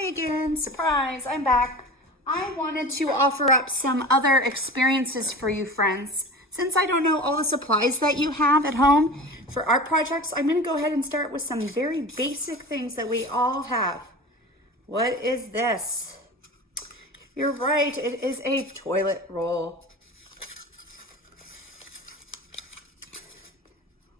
Hi again, surprise, I'm back. I wanted to offer up some other experiences for you friends. Since I don't know all the supplies that you have at home for art projects, I'm gonna go ahead and start with some very basic things that we all have. What is this? You're right, it is a toilet roll.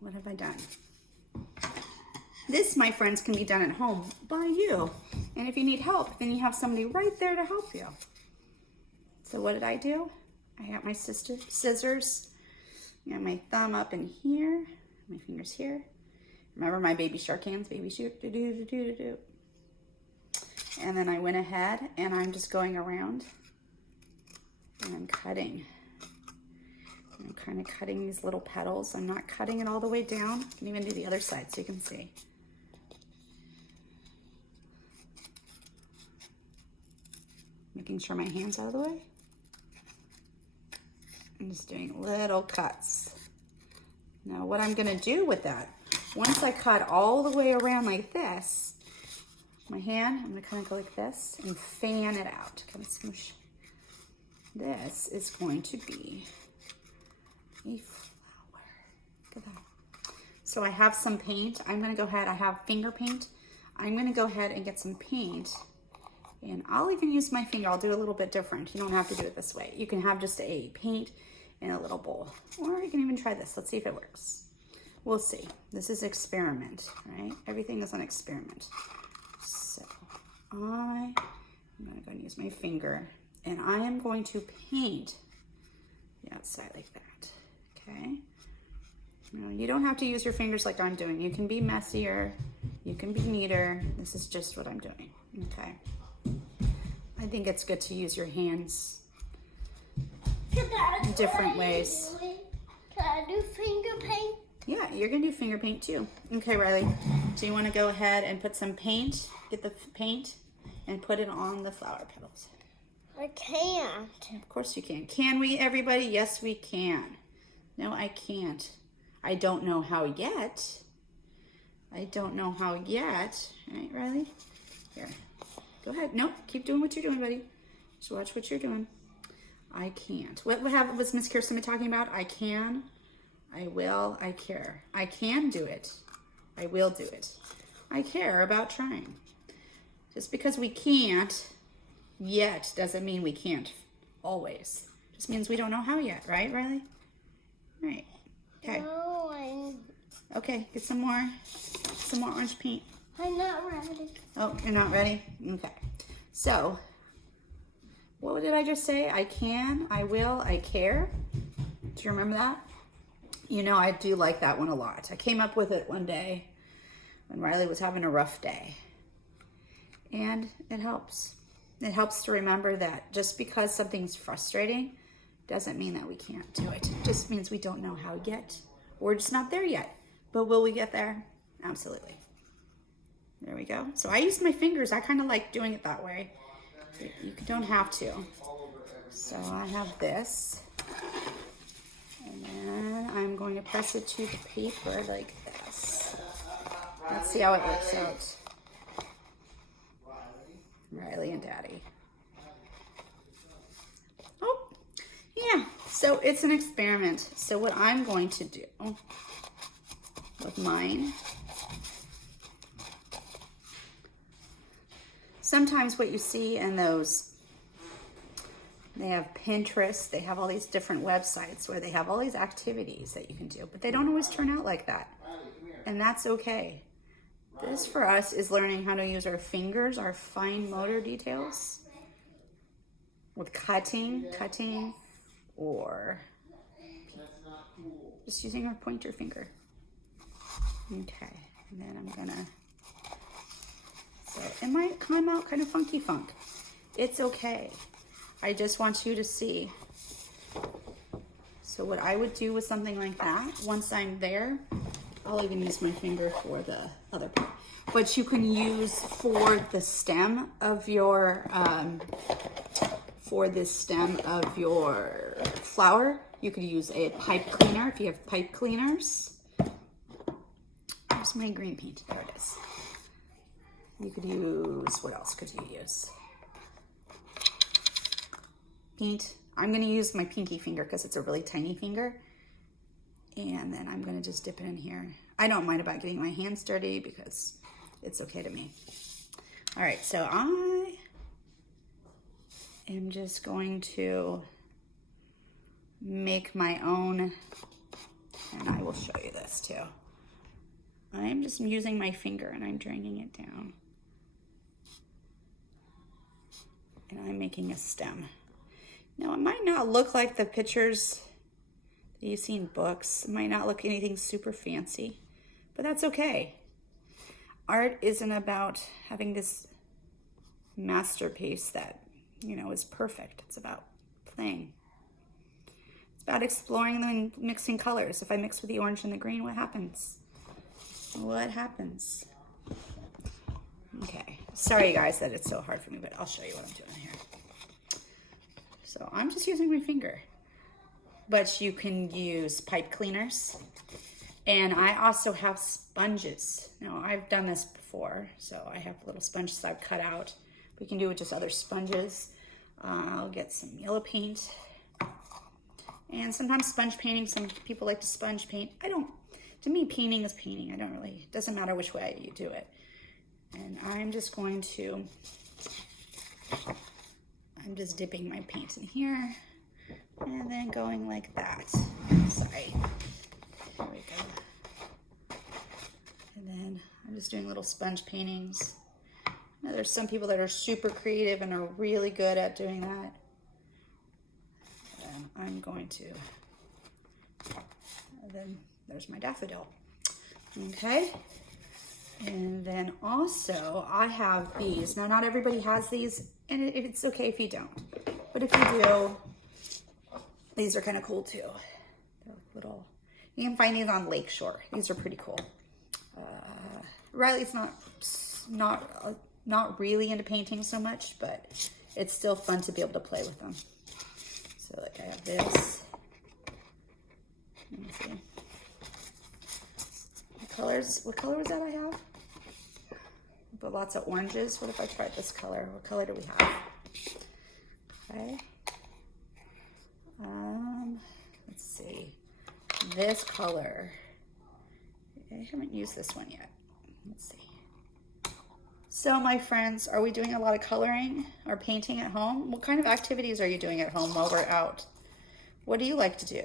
What have I done? This, my friends, can be done at home by you. And if you need help, then you have somebody right there to help you. So what did I do? I got my scissors. I got my thumb up in here, my fingers here. Remember my baby shark hands? Baby shark, do-do-do-do-do-do. And then I went ahead and I'm just going around and I'm cutting. I'm kind of cutting these little petals. I'm not cutting it all the way down. I can even do the other side so you can see. Making sure my hand's out of the way. I'm just doing little cuts. Now what I'm gonna do with that, once I cut all the way around like this, my hand, I'm gonna kind of go like this and fan it out, kind of smoosh. This is going to be a flower. Look at that. So I have some paint. I'm gonna go ahead, I have finger paint. I'm gonna go ahead and get some paint. And I'll even use my finger. I'll do a little bit different. You don't have to do it this way. You can have just a paint in a little bowl. Or you can even try this. Let's see if it works. We'll see. This is experiment, right? Everything is an experiment. So I'm gonna go and use my finger and I am going to paint the outside like that, okay? Now, you don't have to use your fingers like I'm doing. You can be messier, you can be neater. This is just what I'm doing, okay? I think it's good to use your hands in different ways. Can I do finger paint? Yeah, you're gonna do finger paint too. Okay, Riley, so you wanna go ahead and put some paint, get the paint, and put it on the flower petals. I can't. Of course you can. Can we, everybody? Yes, we can. No, I can't. I don't know how yet. I don't know how yet. All right, Riley? Here. Go ahead. Nope. Keep doing what you're doing, buddy. Just watch what you're doing. I can't. What was Miss Kirsten been talking about? I can, I will, I care. I can do it. I will do it. I care about trying. Just because we can't yet doesn't mean we can't always. Just means we don't know how yet, right, Riley? Right. Okay. No, Okay, get some more orange paint. I'm not ready. Oh, you're not ready? Okay. So, what did I just say? I can, I will, I care. Do you remember that? You know, I do like that one a lot. I came up with it one day when Riley was having a rough day. And it helps. It helps to remember that just because something's frustrating doesn't mean that we can't do it. It just means we don't know how yet. We're just not there yet. But will we get there? Absolutely. There we go. So I used my fingers. I kind of like doing it that way. You don't have to. So I have this. And then I'm going to press it to the paper like this. Let's see how it works out. Riley and Daddy. Oh, yeah. So it's an experiment. So what I'm going to do with mine, sometimes what you see in those, they have Pinterest, they have all these different websites where they have all these activities that you can do, but they don't always turn out like that. And that's okay. This for us is learning how to use our fingers, our fine motor details with cutting, or just using our pointer finger. Okay, and then I'm gonna, so it might come out kind of funky funk. It's okay. I just want you to see. So what I would do with something like that, once I'm there, I'll even use my finger for the other part. But you can use for the stem of your, flower, you could use a pipe cleaner if you have pipe cleaners. Where's my green paint? There it is. You could use, what else could you use? Paint. I'm gonna use my pinky finger because it's a really tiny finger. And then I'm gonna just dip it in here. I don't mind about getting my hands dirty because it's okay to me. All right, so I am just going to make my own, and I will show you this too. I am just using my finger and I'm dragging it down. And I'm making a stem. Now it might not look like the pictures that you see in books. It might not look anything super fancy, but that's okay. Art isn't about having this masterpiece that, you know, is perfect. It's about playing. It's about exploring and mixing colors. If I mix with the orange and the green, what happens? What happens? Okay, sorry guys that it's so hard for me, but I'll show you what I'm doing here. So I'm just using my finger, but you can use pipe cleaners. And I also have sponges. Now I've done this before, so I have little sponges that I've cut out. We can do it with just other sponges. I'll get some yellow paint. And sometimes sponge painting, some people like to sponge paint. To me, painting is painting. It doesn't matter which way you do it. And I'm just dipping my paint in here and then going like that. Sorry. There we go. And then I'm just doing little sponge paintings. Now there's some people that are super creative and are really good at doing that. And I'm going to, and then there's my daffodil. Okay. And then also I have these. Now not everybody has these, and it's okay if you don't. But if you do, these are kind of cool too. They're little, you can find these on Lakeshore. These are pretty cool. Riley's not really into painting so much, but it's still fun to be able to play with them. So like I have this. Let me see. What color was that I have? But lots of oranges. What if I tried this color? What color do we have? Okay. Let's see. This color. I haven't used this one yet. Let's see. So my friends, are we doing a lot of coloring or painting at home? What kind of activities are you doing at home while we're out? What do you like to do?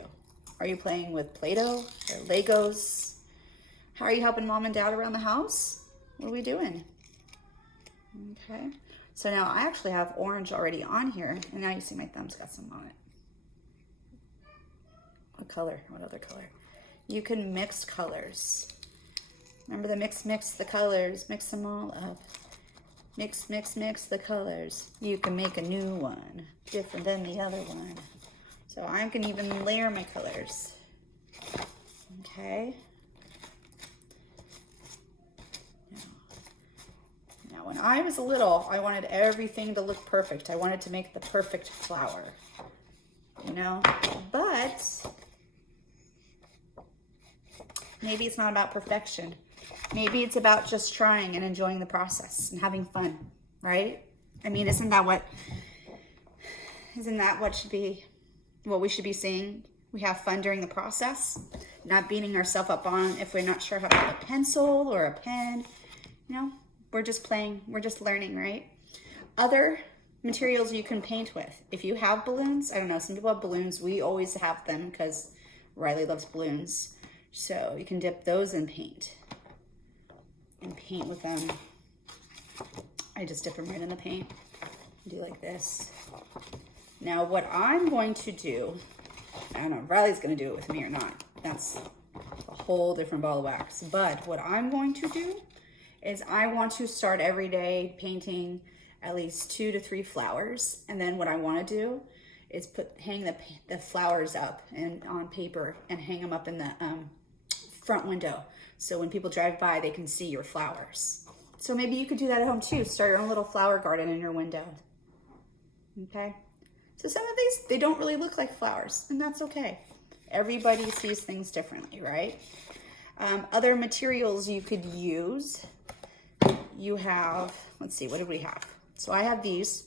Are you playing with Play-Doh or Legos? How are you helping mom and dad around the house? What are we doing? Okay. So now I actually have orange already on here, and now you see my thumb's got some on it. What color? What other color? You can mix colors. Remember the mix the colors. Mix them all up. Mix the colors. You can make a new one, different than the other one. So I can even layer my colors. Okay. Now when I was little, I wanted everything to look perfect. I wanted to make the perfect flower, you know, but maybe it's not about perfection. Maybe it's about just trying and enjoying the process and having fun, right? I mean, isn't that what we should be saying? We have fun during the process, not beating ourselves up on if we're not sure how to hold a pencil or a pen. You know, we're just playing, we're just learning, right? Other materials you can paint with. If you have balloons, I don't know, some people have balloons. We always have them because Riley loves balloons. So you can dip those in paint and paint with them. I just dip them right in the paint. Do like this. Now what I'm going to do, I don't know if Riley's going to do it with me or not. That's a whole different ball of wax. But what I'm going to do is I want to start every day painting at least 2 to 3 flowers. And then what I want to do is hang the flowers up and on paper and hang them up in the front window. So when people drive by, they can see your flowers. So maybe you could do that at home too. Start your own little flower garden in your window. Okay? So some of these, they don't really look like flowers, and that's okay. Everybody sees things differently, right? Other materials you could use. you have, let's see, what do we have? So I have these.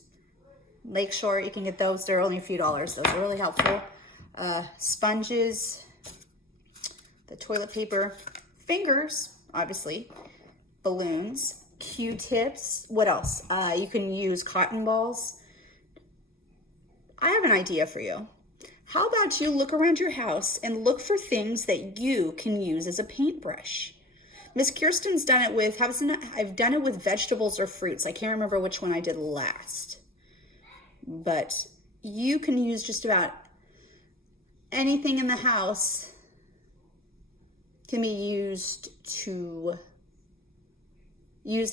Lakeshore, you can get those. They're only a few dollars. Those are really helpful. Sponges, the toilet paper, fingers, obviously, balloons, Q-tips. What else? You can use cotton balls. I have an idea for you. How about you look around your house and look for things that you can use as a paintbrush? Miss Kirsten's done it with, I've done it with vegetables or fruits. I can't remember which one I did last. But you can use just about anything in the house can be used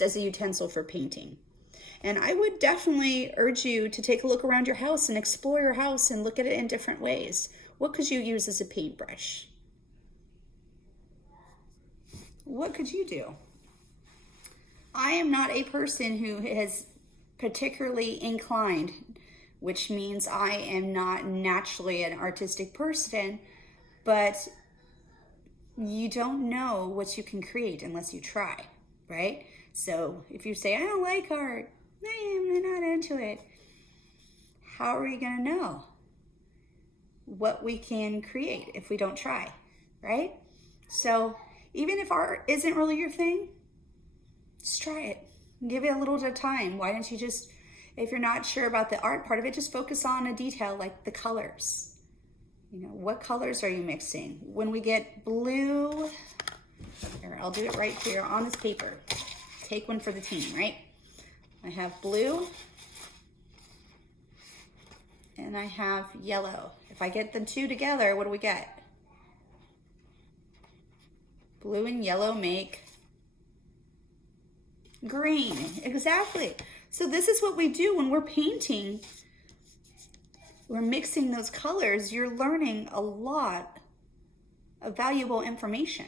as a utensil for painting. And I would definitely urge you to take a look around your house and explore your house and look at it in different ways. What could you use as a paintbrush? What could you do? I am not a person who is particularly inclined, which means I am not naturally an artistic person, but you don't know what you can create unless you try, right? So if you say, I don't like art, I'm not into it, how are we gonna know what we can create if we don't try, right? So even if art isn't really your thing, just try it. Give it a little bit of time. Why don't you just, if you're not sure about the art part of it, just focus on a detail like the colors. You know, what colors are you mixing? When we get blue, here, I'll do it right here on this paper. Take one for the team, right? I have blue and I have yellow. If I get the two together, what do we get? Blue and yellow make green. Exactly. So this is what we do when we're painting. We're mixing those colors. You're learning a lot of valuable information.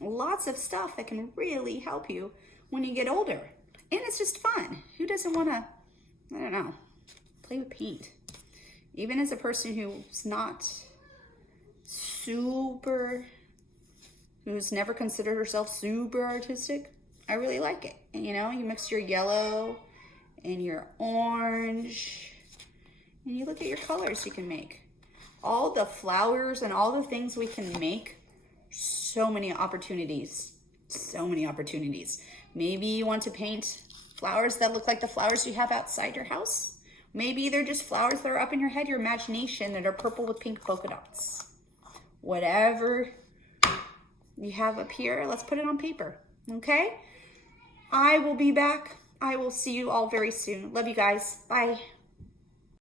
Lots of stuff that can really help you when you get older. And it's just fun. Who doesn't want to, I don't know, play with paint? Even as a person who's not who's never considered herself super artistic, I really like it. And you know, you mix your yellow and your orange, and you look at your colors you can make. All the flowers and all the things we can make, so many opportunities, so many opportunities. Maybe you want to paint flowers that look like the flowers you have outside your house. Maybe they're just flowers that are up in your head, your imagination, that are purple with pink polka dots. Whatever you have up here, let's put it on paper, okay? I will be back. I will see you all very soon. Love you guys. Bye.